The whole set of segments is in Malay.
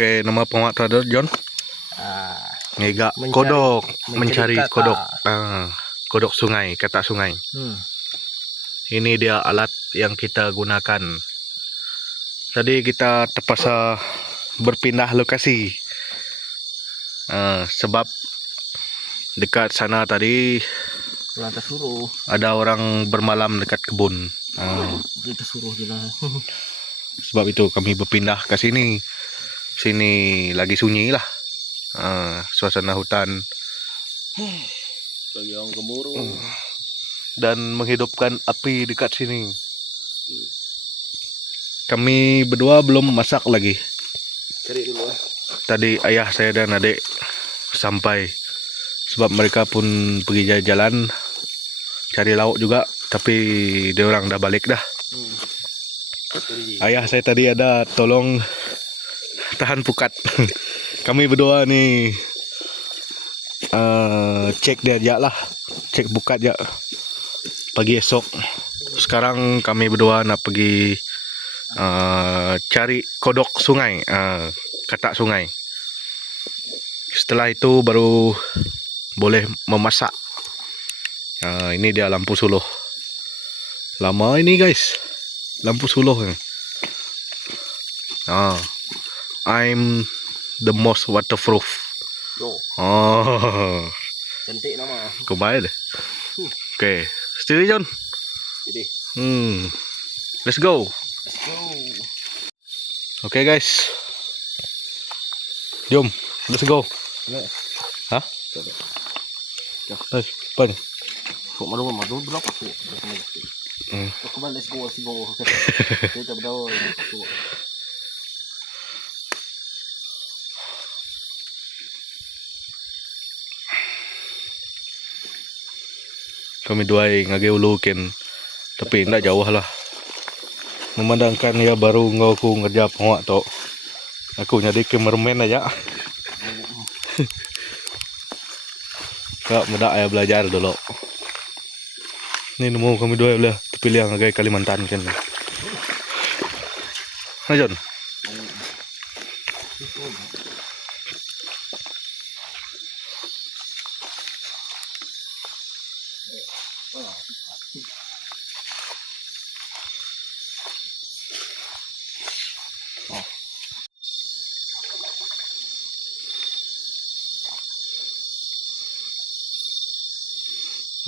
Oke, nama penguat tadi John. Ngega kodok, mencari kodok. Kodok sungai, katak sungai. Ini dia alat yang kita gunakan. Tadi kita terpaksa berpindah lokasi. Sebab dekat sana tadi ada orang bermalam dekat kebun. Kita suruh je lah. Sebab itu kami berpindah ke sini. Sini lagi sunyi lah. Suasana hutan. Bagi orang gemuruh. Dan menghidupkan api dekat sini. Kami berdua belum masak lagi. Cari dulu Tadi ayah saya dan adik sampai. Sebab mereka pun pergi jalan cari lauk juga. Tapi dia orang dah balik dah. Ayah saya tadi ada tolong tahan pukat. Kami berdua ni cek dia aja lah. Cek pukat aja pagi esok. Sekarang kami berdua nak pergi cari kodok sungai, katak sungai. Setelah itu baru boleh memasak. Ini dia lampu suluh. Lama ini guys. Lampu suluh ni. I'm the most waterproof. Cantik nama. Kembali deh. Okay, steady John. Jadi. Let's go. Let's go. Okay guys. Jom, let's go. Hah? Pan. Kok malu berapa tu? Aku balik let's go. Kita berdoa. Kami dua ngage ulukin. Tapi tidak jauh lah. Memandangkan ya baru aku ngerja penguat tu. Aku jadi cameraman aja. Kak muda ya belajar dulu. Ini nemu kami dua boleh terpilih yang agak Kalimantan kan. Nah John.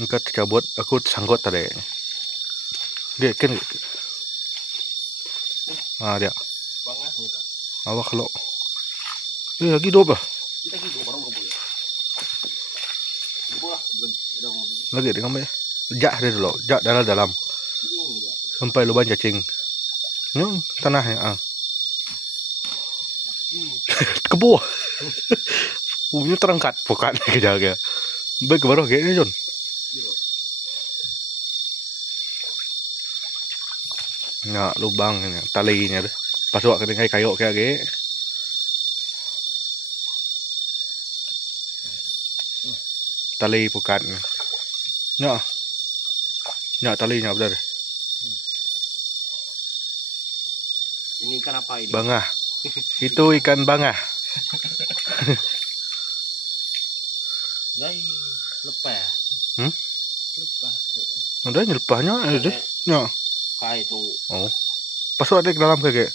Angkat cabut, aku sangkut tadi. Dia kan. Dia. Bangah ni kak. Awak kalau. Lagi dua apa? Kita lagi dua orang boleh. Dua Lagi dengan apa? Jak dia dulu, jak dalam. Sampai lubang cacing. Ni tanahnya. Kebuah. Punya terangkat pokat kejaga. Baik baru kayaknya John. Nak lubang ni talinya tu. Pasuk ke dengan kayu kayak gini. Tali pokat. Nak talinya benar. Ini ikan apa ini? Bangah. Itu ikan bangah. Guys, lepas. Lepas. Ada nyelepahnya ada. Ya. Kai tu. Oh. Pasuk ada ke dalam kayak.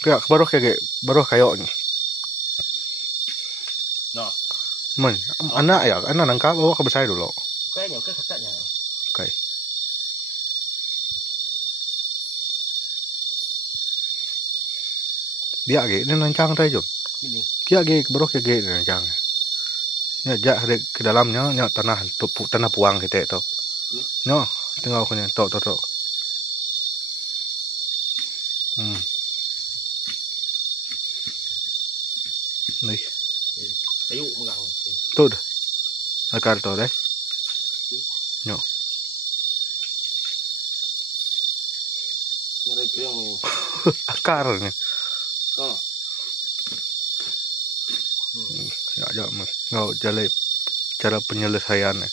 Kayak baru kayak baru kayunya. Nah. Man, anak ya, anak nangkap bawa ke besar dulu. Kayaknya katanya. Okay. Dia ke ini nancang tadi John. Ini. Dia ke baru kayak gini nancang. Nya jak ke dalamnya nya tanah puang kita itu. Nya tengok punya tok. Nih. Ayo megang. Tuh. Akar tu deh. Nya. Ngeri kriang ni. Akarnya. Ya, ngau jalan cara penyelesaiannya.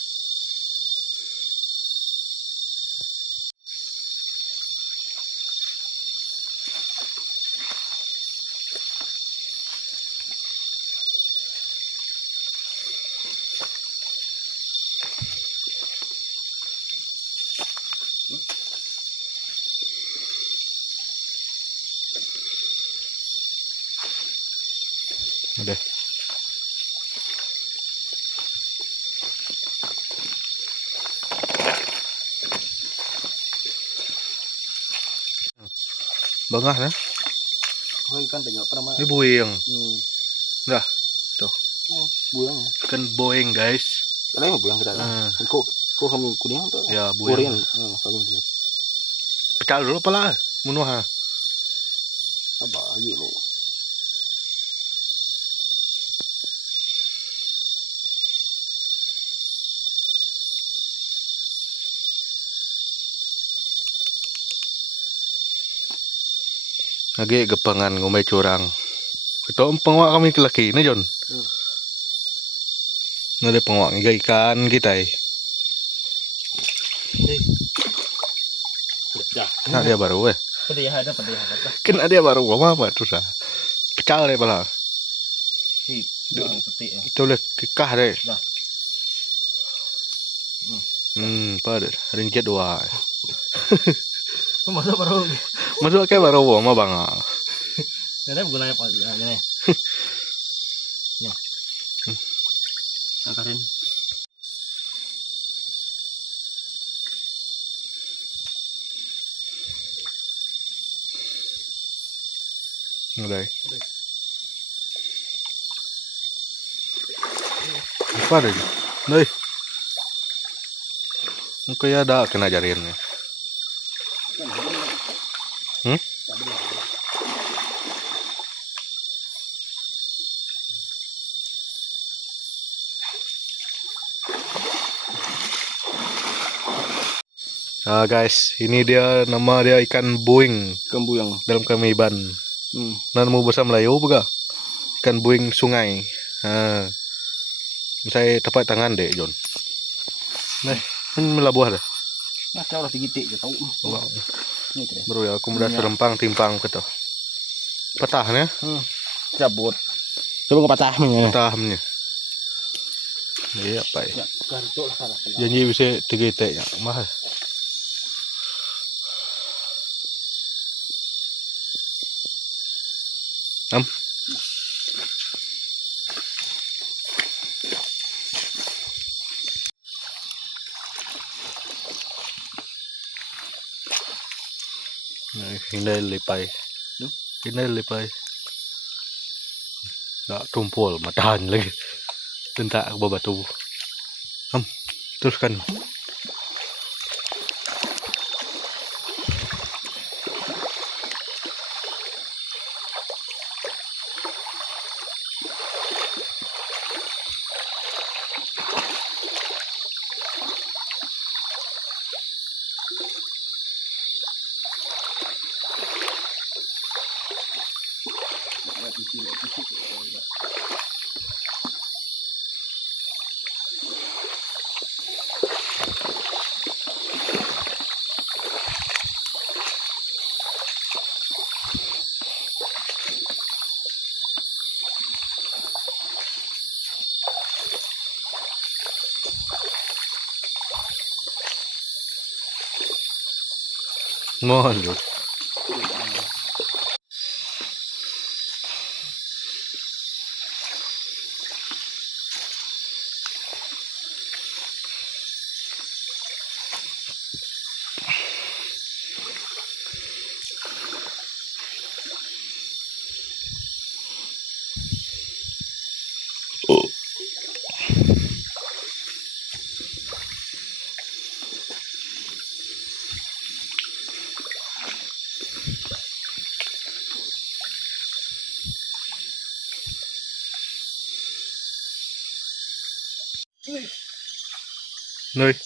Udah. Bangah na. Oh, ikan banyak pernah. Ini buing. Dah. Tuh. Buang. Ikan boeng guys. Kalian mau buang kita kan? Kok kami kuning tuh? Ya buing. Kami buang. Pecah dulu pala. Munuh ha. Apa lagi lo? Lagi gepangan ngomai curang. Ito ang pangwa kami kelaki na John. Nada pangwa ng ikan kita eh. Nah dia baru eh. Padihan. Kena dia baru apa terus ah. Pecah deh pala. Itu leh kekah deh. Pada ringgit 2. Masuk baru. Masuk kayak baru mah bang. Ini gunanya apa? Ini. Ya. Angkatin. Udah. Apa deh? Nih. Kayak ada kena jarinnya. Guys, ini dia nama dia ikan buing. Ikan buang. Dalam kami ban. Nama bahasa Melayu apa? Ikan buing sungai. Saya tepat tangan deh John. Nih, ini melabuh dah. Nah, kalau titik je tahu. Wow. Bro ya, aku mudah serempang timpang gitu. Patahnya? Cabut. Coba patahnya. Patahnya. Iya apa ya? Janji bisa 3 itik ya, mahal. Hindai lipai. Hindai lipai. Nggak tumpul, matahan lagi. Tentak batu. Teruskan. Ngon John. Nơi.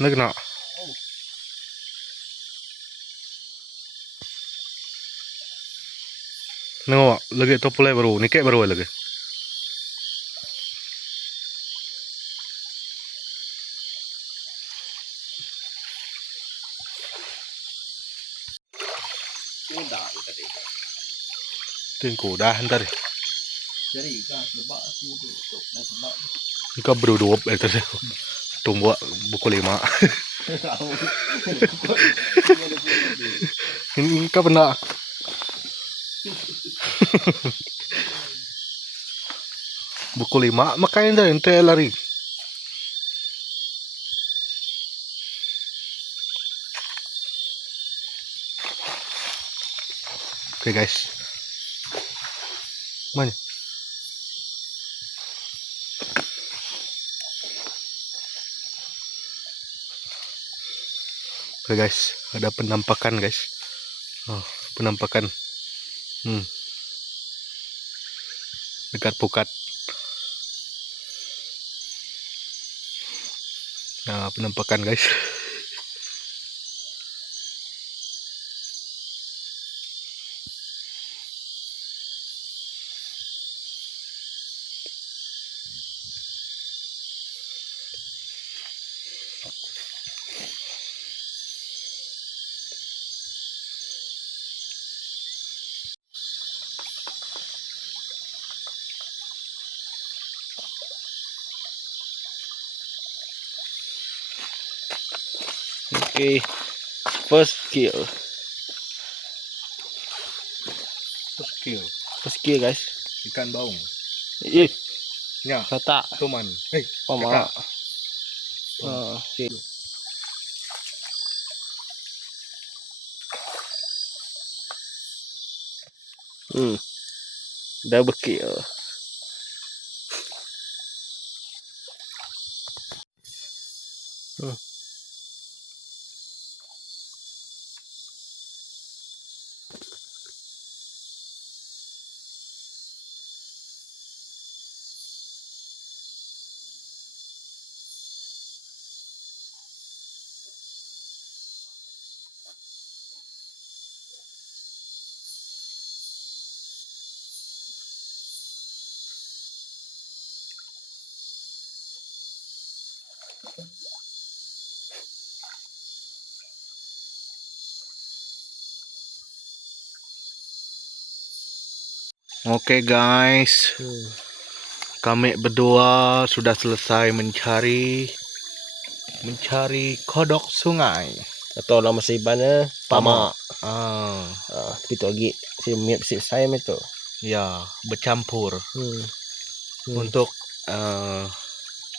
Nơi kena. Nengok lagi topulai baru, ni kayak baru lagi. Tingku dah ntar. Jadi ikan lebak aku tu, nak sebab. Kau berdua terus. Tunggu buku 5. Ini kau pernah. Buku 5 makain dah ente lari. Oke guys. Mana? Oke guys, ada penampakan guys. Oh, penampakan. Dekat pukat. Nah, penampakan guys. Okay, first kill. First kill guys. Ikan baung. Ih, Ya, kata. tuman. Hei, Oh, kakak. Okay. Double kill. Oke guys, kami berdua sudah selesai mencari kodok sungai. Atau nama seibannya Pama. Itu lagi si miap si saya itu. Ya, bercampur. Untuk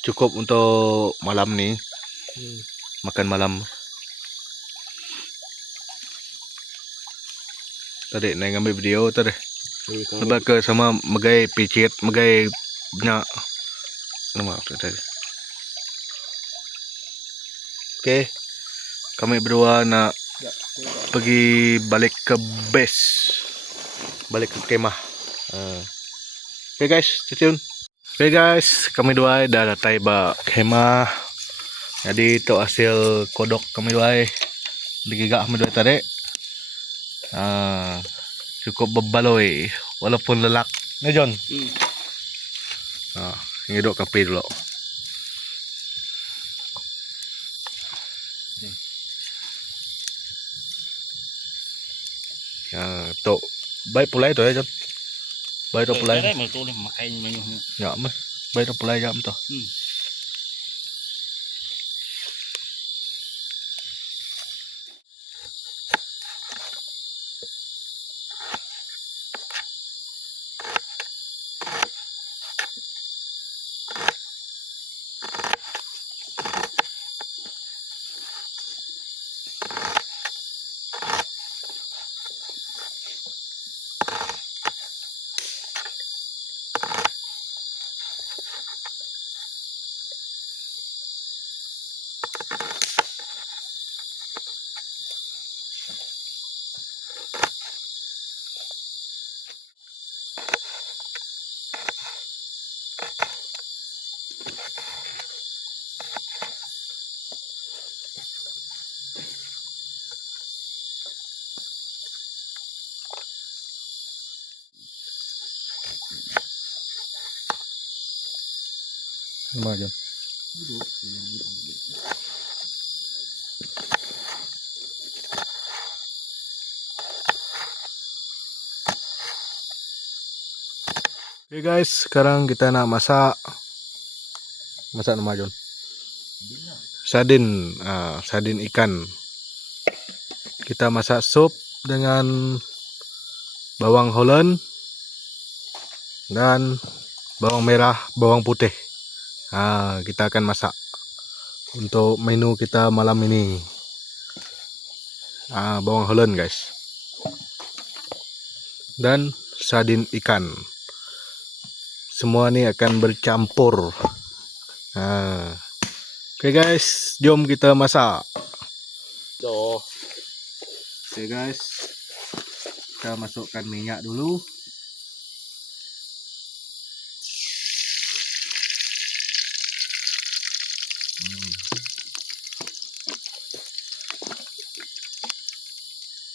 cukup untuk malam nih. Makan malam. Tadi naik ngambil video tadi. Sebab ke sama megai picit, megai banyak nama tadi. Oke, kami berdua nak pergi balik ke base, balik ke kemah. Oke guys, stay tune. Oke guys, kami dua dah datang ke kemah. Jadi itu hasil kodok kami dua. Digigak kami dua tadi. Cukup berbaloi walaupun lelak. Ni John. Ngiduk kapi dulu. Tu baik pulai tu ya John. Baik tu pulai. Ya mah. Baik tu pulai jam tu. Mana John? Oke guys, sekarang kita nak masak nama John. Sardin, sardin ikan. Kita masak sup dengan bawang Holland dan bawang merah, bawang putih. Kita akan masak untuk menu kita malam ini. Bawang Holland guys. Dan sardin ikan. Semua ini akan bercampur. Oke guys, jom kita masak. Oke guys, kita masukkan minyak dulu.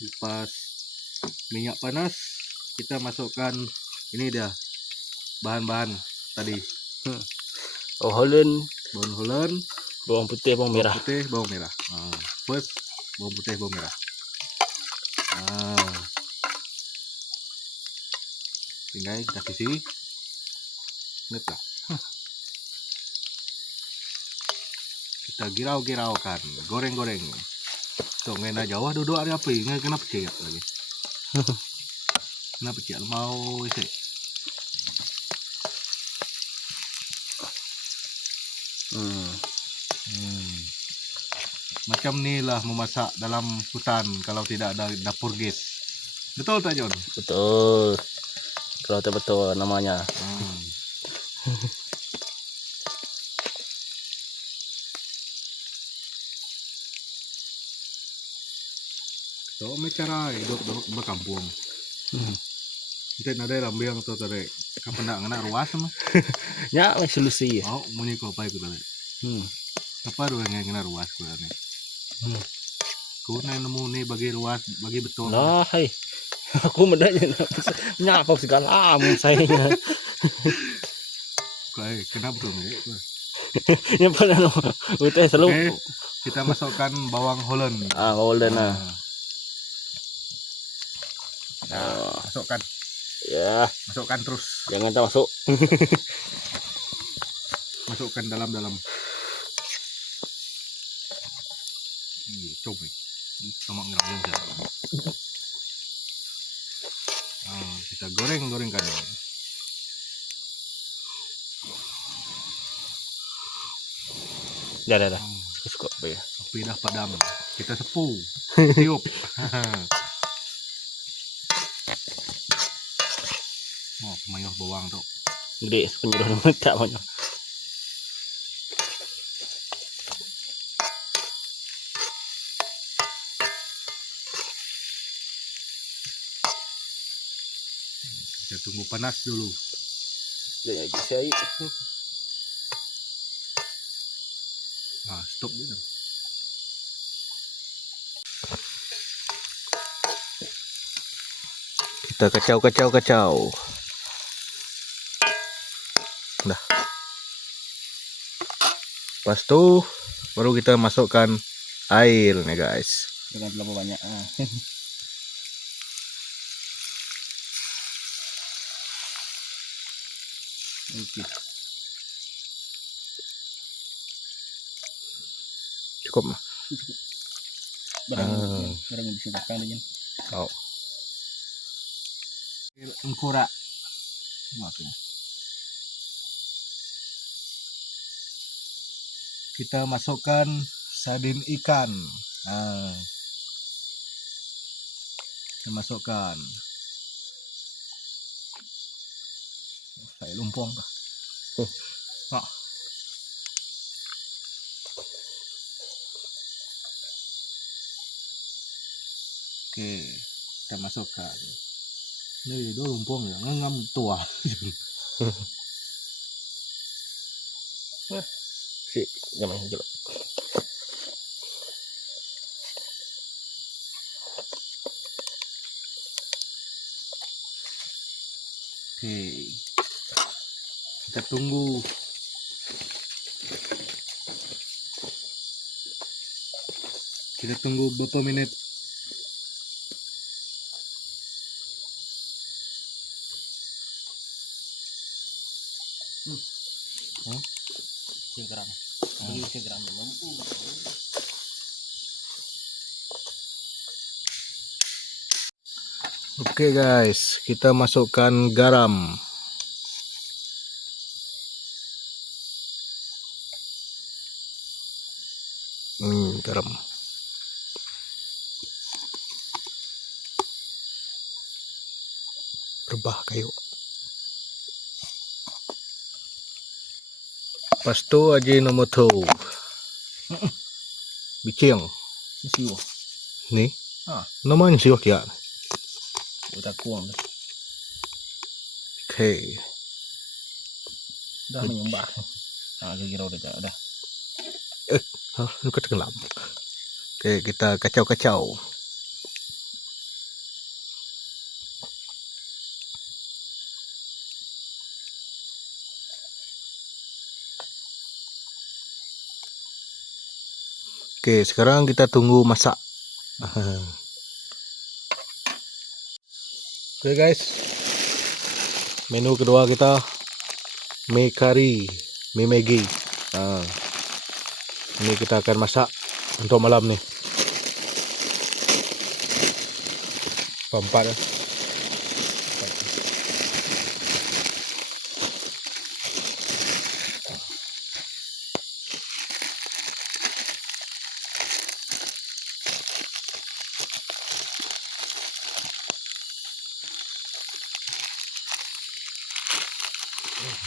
Lepas minyak panas, kita masukkan ini dia bahan-bahan tadi. Holland, Bawang Holland, bawang putih, bawang merah. bawang merah. First bawang putih, bawang merah. Tinggal kita kasih. Ingat tak? Kita girau-giraukan, goreng-goreng. Tuh ngena jauh duduk ada apa? Kena pecah lagi. Kena pecah mau isi. Macam ni lah memasak dalam hutan kalau tidak ada dapur gas. Betul tak John? Betul. Kalau betul namanya. So, may cara hidup berkampung. Nanti ada rambiang atau tadi kapan nak ngena ruas mah? Ya, may solusi. Oh, muni ko pa ko tadi. Apa ruang yang ngena ruas ko ani? Kung na namo ni bagi ruas, bagi betul. Lah, hai. Aku medanya nyapa segala amun saya. Kaya kenapa tuh nih? Yang pernah uteh selalu. Oke, kita masukkan bawang Holland. Holland Masukkan. Ya, Masukkan terus. jangan tak masuk. Masukkan dalam. Coba. Sama ngerayang saja. Kita goreng-gorengkan. Dah. Suka ya. Api dah padam. Kita sepuh. Tiup. Pemayuh bawang tuh. Gede penyuruh tak banyak. Kita tunggu panas dulu. Ya, saya. Stop dulu. Kita kacau. Dah. Pas tuh baru kita masukkan air nih guys. Jangan terlalu banyak. Oke. Cukup mah. Barang bisa makan aja. Oh. Engkura. Kita masukkan sardin ikan. Kita masukkan. Saya lumpong kah? Oke, kita masukkan. Nih, itu lumpong ya, ngam tua. Si, jangan jelek. Oke, kita tunggu. Kita tunggu beberapa menit. Segram. Segram mampu. Oke guys, kita masukkan garam. Garam. Rebah kayu. Lepas tu Ajinomoto. Bicing. Siu. Ni. Ah, Namanya siok ya. udah kuang dah. Okay. Dah menyembah. Ah, kira udah. Lu ketenggelam. Okay, kita kacau-kacau. Okay, sekarang kita tunggu masak. Okay guys, menu kedua kita mie kari, mie Maggi. Ini kita akan masak untuk malam nih. Empat.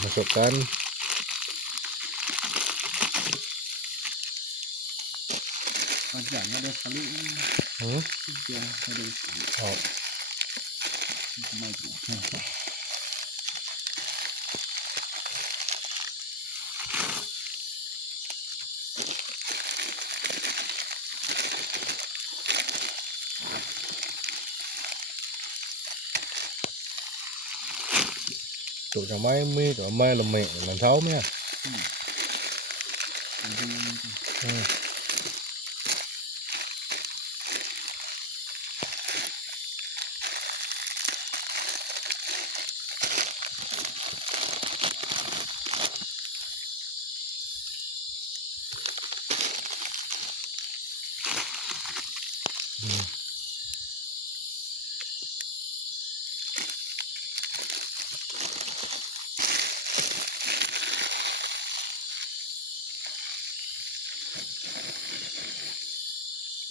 Masukkan Panjang ada sekali. Panjang ada sekali. Oh. Tụi cho máy mi rồi mai là mẹ làm sao nha.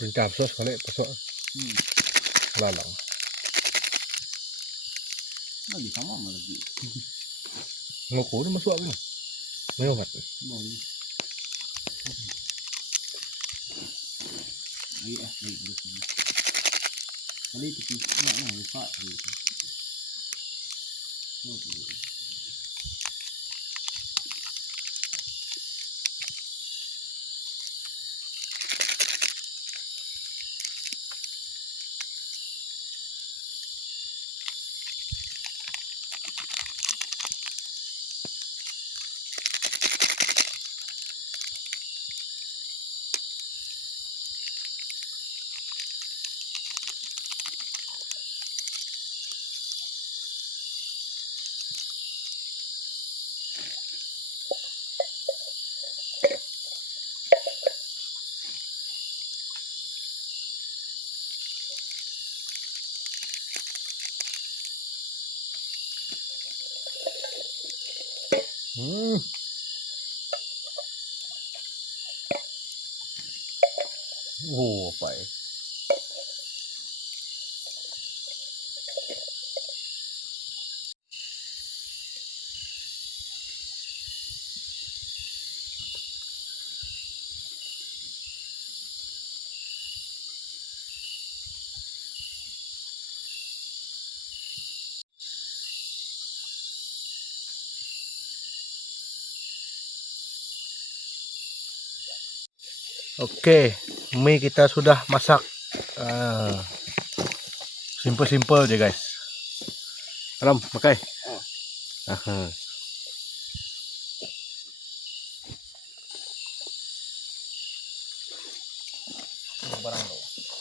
Pencap sos balik pasok. Lalang. Lagi sama lagi. Ngoko ni masuk apa ni? Meo mat. Ai kali itu nak buka gitu. Apa ya? Oke, mie kita sudah masak. Simple-simple aja guys. Ram, pakai.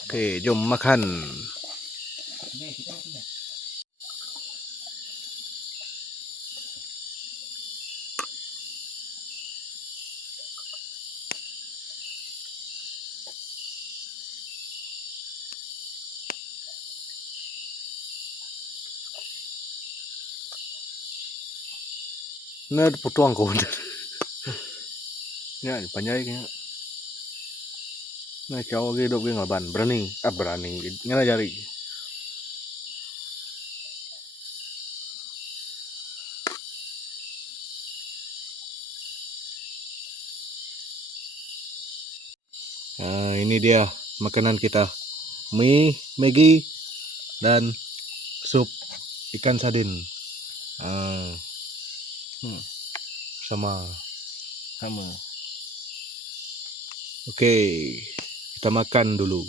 Oke, jom makan. Nah, potong kau. Ya, panjang kayaknya. Nah, cowok hidup gue ngaban, berani, berani, ngelajari. Nah, ini dia makanan kita, mie, Maggi, dan sup ikan sardin. Ah, sama. Sama. Oke, kita makan dulu.